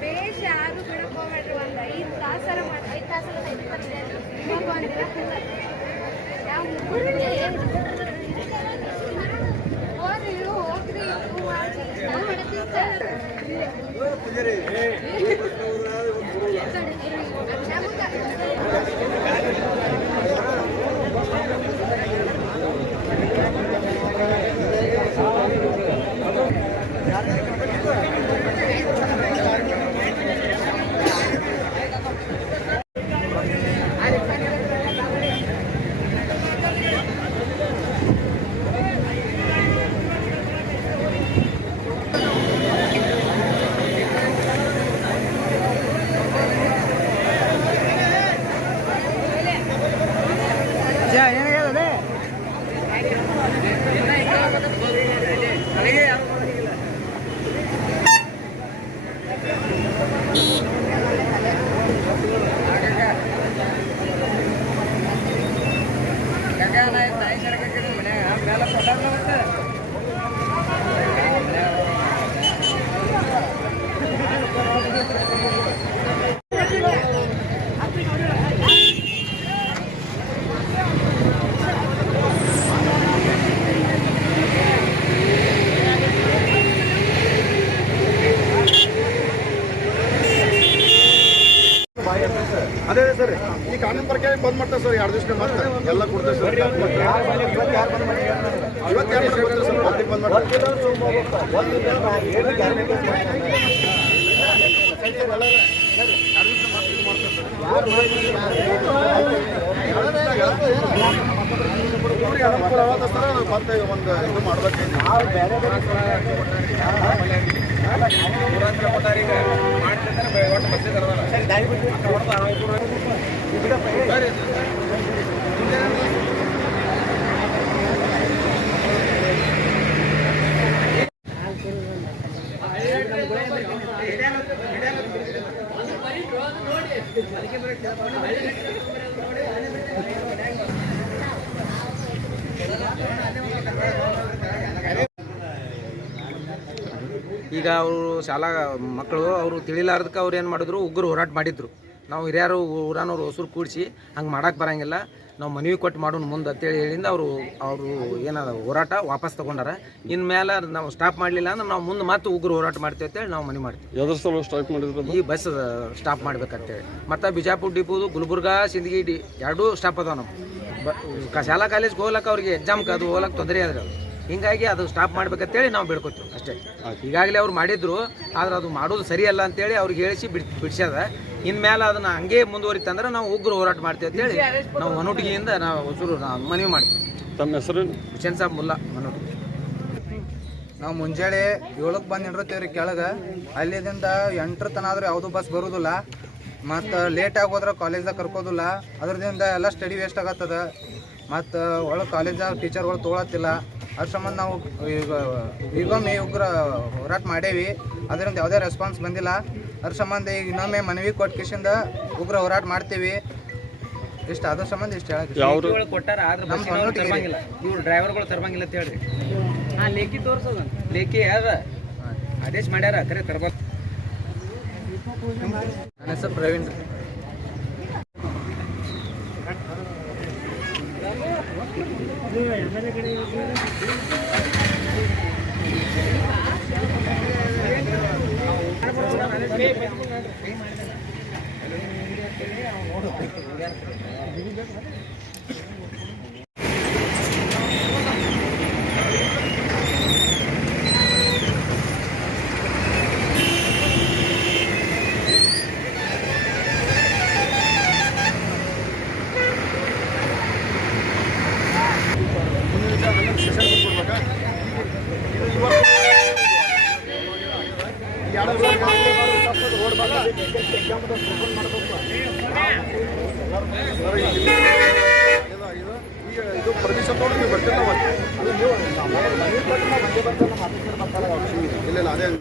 ಬೇಷ ಯಾರು ಬಿಡಕ್ ಹೋಗ್ಬೇಡ್ರಿ. ಒಂದು 5 ತಾಸರ 5 ತಾಸಲ್ಲ 5 ತಾಸ ಯಾವ ಅದೇ ಸರ್ ಈ ಕಾನೂನು ಪ್ರಕಾರ ಬಂದ್ ಮಾಡ್ತಾರೆ ಸರ್ 2 ದಿವಸ ಮತ್ತೆ ಎಲ್ಲ ಕೊಡ್ತಾರೆ ಸರ್. ಇವತ್ತು ಯಾರು ಸರ್ ಪಬ್ಲಿಕ್ ಬಂದ್ ಮಾಡ್ತಾರೆ. ಅನುಕೂಲ ಆದ ಸರ್ ಮತ್ತೆ ಒಂದು ಇದು ಮಾಡ್ಬೇಕು. ಈಗ ಅವರು ಶಾಲಾ ಮಕ್ಕಳು ಅವರು ತಿಳಿಲಾರ್ದಕ್ಕೆ ಅವ್ರು ಏನು ಮಾಡಿದ್ರು, ಉಗ್ರ ಹೋರಾಟ ಮಾಡಿದ್ರು. ನಾವು ಹಿರಿಯರು ಊರನವ್ರು ಹೊಸರು ಕೂಡಿಸಿ ಹಂಗೆ ಮಾಡೋಕ್ಕೆ ಬರೋಂಗಿಲ್ಲ, ನಾವು ಮನವಿ ಕೊಟ್ಟು ಮಾಡೋಣ ಮುಂದೆ ಅಂತೇಳಿ ಹೇಳಿಂದ ಅವರು ಏನದ ಹೋರಾಟ ವಾಪಸ್ ತೊಗೊಂಡಾರ. ಇನ್ಮೇಲೆ ನಾವು ಸ್ಟಾಪ್ ಮಾಡಲಿಲ್ಲ ಅಂದ್ರೆ ನಾವು ಮುಂದೆ ಮತ್ತೆ ಉಗ್ರ ಹೋರಾಟ ಮಾಡ್ತೀವಿ ಅಂತೇಳಿ ನಾವು ಮನವಿ ಮಾಡ್ತೀವಿ. ಯಾವ್ದ್ರ ಸಲ ಸ್ಟಾಪ್ ಮಾಡಿದ್ರು? ಈ ಬಸ್ ಸ್ಟಾಪ್ ಮಾಡ್ಬೇಕಂತೇಳಿ. ಮತ್ತು ಬಿಜಾಪುರ ಡಿಪೋದು ಗುಲ್ಬರ್ಗಾ ಸಿಂದಗಿ 2 ಸ್ಟಾಪ್ ಅದಾವ. ನಮ್ಮ ಶಾಲಾ ಕಾಲೇಜ್ಗೆ ಹೋಗ್ಲಕ್ಕೆ ಅವ್ರಿಗೆ ಎಕ್ಸಾಮ್ಗೆ ಅದು ಹೋಗ್ಲಕ್ಕೆ ತೊಂದರೆ ಆದ್ರೆ ಹಿಂಗಾಗಿ ಅದು ಸ್ಟಾಪ್ ಮಾಡ್ಬೇಕಂತೇಳಿ ನಾವು ಬೇಡ್ಕೊತೀವಿ ಅಷ್ಟೇ. ಈಗಾಗಲೇ ಅವ್ರು ಮಾಡಿದ್ರು, ಆದ್ರೆ ಅದು ಮಾಡೋದು ಸರಿಯಲ್ಲ ಅಂತೇಳಿ ಅವ್ರಿಗೆ ಹೇಳಿಸಿ ಬಿಡಿಸ್ಯದ. ಇನ್ಮೇಲೆ ಅದನ್ನು ಹಂಗೆ ಮುಂದುವರಿತಂದ್ರೆ ನಾವು ಉಗ್ರ ಹೋರಾಟ ಮಾಡ್ತೀವಿ ಅಂತೇಳಿ ನಾವು ಮನೋಟಿಗೆಯಿಂದ ನಾವು ಹೊಸರು ಮನವಿ ಮಾಡ್ತೀವಿ. ತಮ್ಮ ಹೆಸರು? ಹುಸೇನ್ ಸಾಬ್ ಮುಲ್ಲಾ, ಮನೋಟಿ. ನಾವು ಮುಂಜಾನೆ 7ಕ್ಕೆ ಬಂದು ನಿಂಡಿರ್ತೀವ್ರಿ ಕೆಳಗೆ. ಅಲ್ಲಿದಿಂದ 8 ತನ ಆದ್ರೆ ಯಾವುದೂ ಬಸ್ ಬರೋದಿಲ್ಲ. ಮತ್ತು ಲೇಟ್ ಆಗೋದ್ರೆ ಕಾಲೇಜ್ದಾಗ ಕರ್ಕೋದಿಲ್ಲ. ಅದ್ರದಿಂದ ಎಲ್ಲ ಸ್ಟಡಿ ವೇಸ್ಟ್ ಆಗತ್ತದ. ಮತ್ತು ಒಳಗೆ ಕಾಲೇಜಾಗ ಟೀಚರ್ಗಳು ತೊಗೊಳತ್ತಿಲ್ಲ. ಅದ್ರ ಸಂಬಂಧ ನಾವು ಈಗೊಮ್ಮೆ ಉಗ್ರ ಹೋರಾಟ ಮಾಡೇವಿ. ಅದರಿಂದ ಯಾವುದೇ ರೆಸ್ಪಾನ್ಸ್ ಬಂದಿಲ್ಲ. ಅದ್ರ ಸಂಬಂಧ ಈಗ ಇನ್ನೊಮ್ಮೆ ಮನವಿ ಕೊಟ್ಟು ಕಿಶಿಂದ ಉಗ್ರ ಹೋರಾಟ ಮಾಡ್ತೀವಿ. ಇಷ್ಟು ಅದ್ರ ಸಂಬಂಧ ಇಷ್ಟು ಹೇಳಕ್ಕೆ ಕೊಟ್ಟಾರ. ಆದ್ರೆ ತರ್ಬಂಗಿಲ್ಲ, ಇವ್ರು ಡ್ರೈವರ್ಗಳು ತರ್ಬಂಗಿಲ್ಲ ಅಂತ ಹೇಳ್ರಿ. ಲೇಖಿ ತೋರ್ಸೋದು, ಲೇಖಿ ಯಾರ ಆದೇಶ ಮಾಡ್ಯಾರ ಕರೆ ತರ್ಬೇಕು. ನನ್ನ ಹೆಸರು ಪ್ರವೀಣ್. ಕಡೆ ಇದು ಪ್ರತಿಶತ ನೋಡಿ ನೀವು ಬರ್ತಿಲ್ಲ ಇಲ್ಲ ಅದೇ